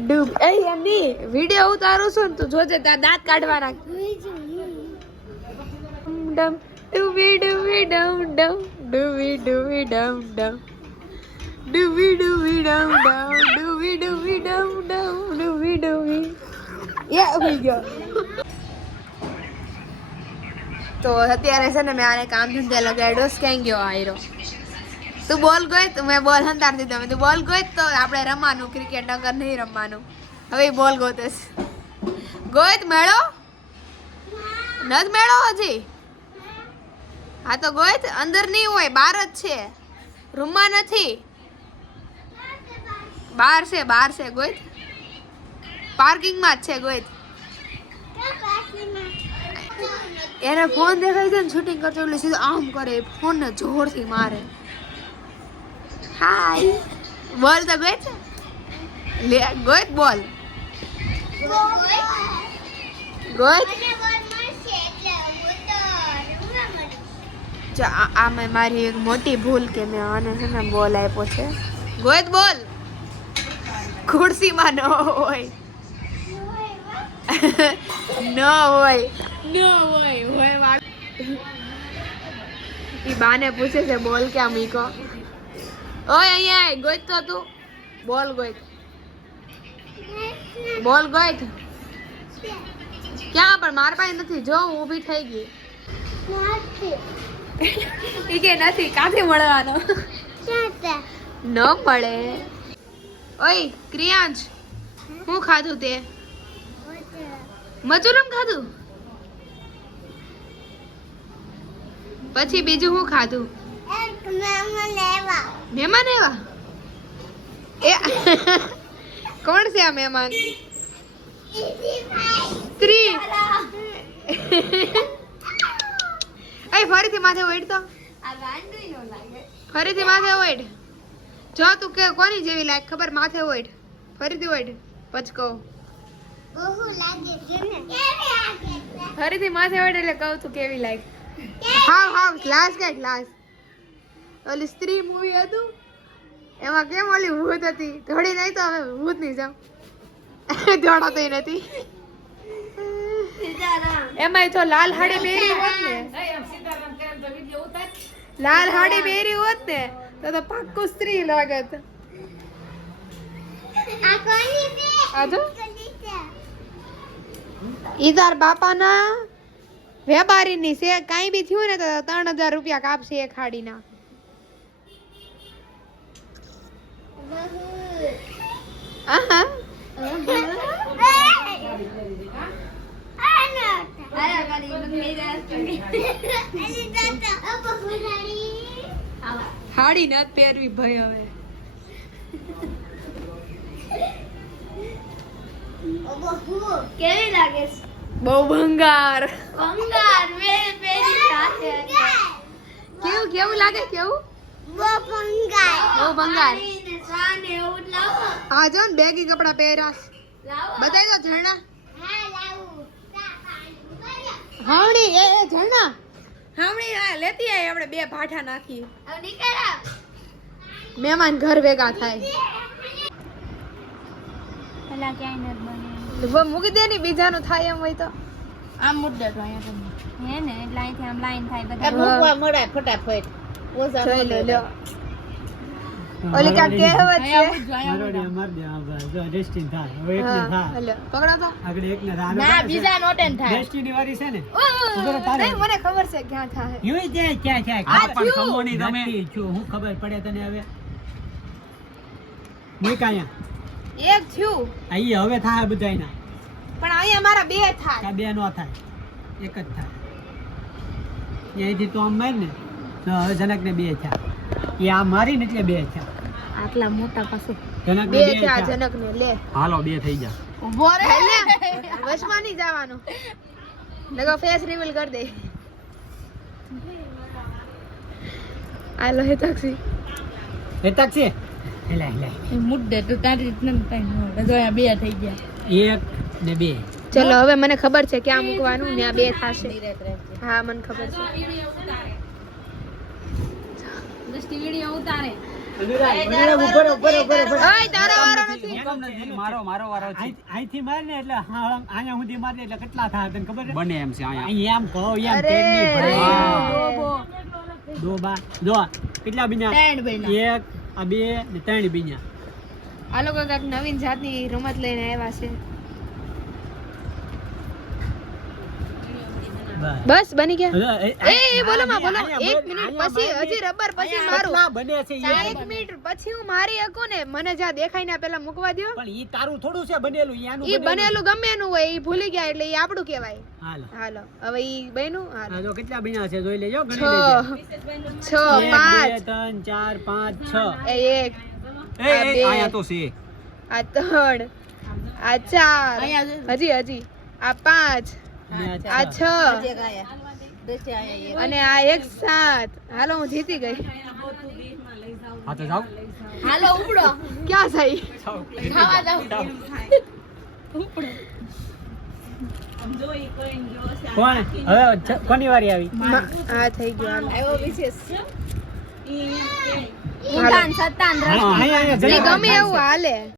ડૂબ એ એની video ઉતારું છું ને તું જોજે તાર દાંત કાઢવાના ડમ ડૂબી ડૂબી ડમ ડમ ડૂબી ડૂબી ડમ ડમ ડૂબી ડૂબી ડમ ડમ ડૂબી ડૂબી ડમ ડમ ડૂબી ડૂબી યા હોઈ ગયો તો અત્યારે છે ને મેં આને કામ ધંધે લગાડ્યો ક્યાં ગયો આયરો તું બોલ ગઈ તો મેં બોલ હંતાર દીધો મેં તું બોલ ગઈ તો આપણે રમવાનું ક્રિકેટ નગર નહીં રમવાનું હવે બોલ ગોતેસ ગોત મેળો નજ મેળો હજી હા તો ગોત અંદર નહીં હોય બહાર જ છે રૂમમાં નથી બહાર છે ગોત પાર્કિંગમાં જ છે ગોત એને ફોન દેખાય છે ને શૂટિંગ કરતો એટલે સીધું આમ કરે ફોન ને જોરથી મારે હાય બોલ તો ગોત લે ગોત બોલ ગોત આ મેં મારી એક મોટી ભૂલ કે મેં આને છે ને બોલ આપ્યો છે ગોત બોલ ખુરશીમાં ન હોય ઈ બાને પૂછે છે બોલ ક્યાં મીકો ઓય અહીંયા ગોત તો તું બોલ ગોત ક્યાં પણ માર પાસે નથી જો હું ઊભી થઈ ગઈ ઈ કે નથી કાથી મળવાનો ન મળે ઓય ક્રિયાંશ હું ખાધું તે મચુરમ ખાધું પછી બીજું હું ખાધું મહેમાન એવા એ કોણ છે આ મહેમાન સ્ત્રી ફરીથી માથે ઓઈડ તો ફરીથી માથે ઓઈડ જો તું કે કોની જેવી લાગ ખબર માથે ઓઈડ ફરીથી ઓઈડ પચકો ફરીથી માથે ઓઈડ એટલે કહું તું કેવી લાગ હાવ ગ્લાસ કે ગ્લાસ ઓલી સ્ત્રી મૂવી હતું એમાં કેમ ઓલી ભૂત હતી થોડી નહીં તો હવે ભૂત નહીં જાવ દોડાતો નથી એમાં તો લાલ હાડી પહેરી હોત ને લાલ હાડી પહેરી હોત ને તો પાક્કું સ્ત્રી લાગત ઈ તાર બાપાના વેપારીની છે કાઈ બી થયું ને તો 3000 રૂપિયા કાપશે એક હાડીના આહા હાડી ન પહેરવી ભય હવે કેવી લાગે બહુ ભંગાર કેવું લાગે કેવું બહુ ભંગાર આ જો ને બેગી કપડા પહેર્યા બતાવી દો ઝરણા હાવડી એ ઝરણા હાવડી લેતી આવી આપણે બે ભાઠા નાખી મહેમાન ઘર ભેગા થાય પેલા ક્યાંય નથી બને મૂકી દે ને બીજાનું થાય એમ હોય તો આમ મુદ્દે તો અહીંયા હે ને એટલે અહીંથી આમ લાઈન થાય બધા મૂકવા મળે ફટાફટ ઓઝા જોઈ લો લ્યો ઓલી કા કહેવત છે જો ડેસ્ટિન થાય હવે એક ને થાય હેલો પકડો તો આગળ એક ને થાય ના બીજા નોટેન થાય ડેસ્ટિની વારી છે ને નહીં મને ખબર છે ક્યાં થાય યુઈ જાય ક્યાં આ પણ થયું. કમોની તમે જો હું ખબર પડે તને હવે મૂક અહીંયા એક થયું અહીં હવે થાય બધાયના પણ અહીંયા મારા બે થાય આ બે નો થાય એક જ થાય અહીંથી તો આમ માર ને તો હવે જનક ને બે થયા એ આ મારી ને એટલે બે થયા આટલા મોટા પાછું જનક બે ને થયા જનક ને લે હાલો બે થઈ જા ઉભો રે વચમાં નહીં જવાનું લગો ફેસ રિવીલ કરી દે આ લો હે તાક્ષી એતક છે હેલા હેલા મુદ્દે તો તારી રીતના થાય જો આ બે થઈ ગયા એક ને બે ચલો હવે મને ખબર છે ક્યાં મૂકવાનું ને આ બે થશે હા મને ખબર છે વિડિયો ઉતારે ઉભો રહો. ઓય તારો વારો નથી. મારો વારો છે. અહીંથી માર ને એટલે અહીંયા સુધી માર ને એટલે કેટલા થાય તને ખબર છે? બને એમ છે અહીંયા. અહીં એમ કહો એમ અરે તેમ નહીં ભરે. હા. દો બા જો કેટલા બીના? ત્રણ બન્યા. એક આ બે ને ત્રણ બીના. આ લોકો કાંઈક નવીન જાતની રમત લઈને આવ્યા છે. બસ બની ગયા. એ બોલો માં બોલો. એક મિનિટ પછી હજી રબર પછી મારું. બને છે ઈ. 1 મિનિટ પછી હું મારી શકું ને મને જ્યાં દેખાય ને પેલા મૂકવા દ્યો. પણ ઈ તારું થોડું છે બનેલું ઈ આનું ઈ બનેલું ગમે એનું હોય ઈ ભૂલી ગયા એટલે ઈ આપણું કહેવાય. હાલો હાલો હવે ઈ બન્યું. હાલો આ જો કેટલા બીના છે જોઈ લેજો 6 ગણી લેજો 6 5 3 4 5 6 1 એ આ બે. અહીંયા તો છે. આ 3 આ 4 હજી આ 5 આ 6 અને આ 1 7. હાલો હું જીતી ગઈ. હા તો જાઓ. હાલો ઉપડો. ક્યાં થઈ? ખાવા જાવ. કોણ હવે કોની વારી આવી? હા થઈ ગયું. આવ્યો વિશેષ. હાલો. ઊંધાન સતાન અહીંયા ઈ ગમે એવું હાલે.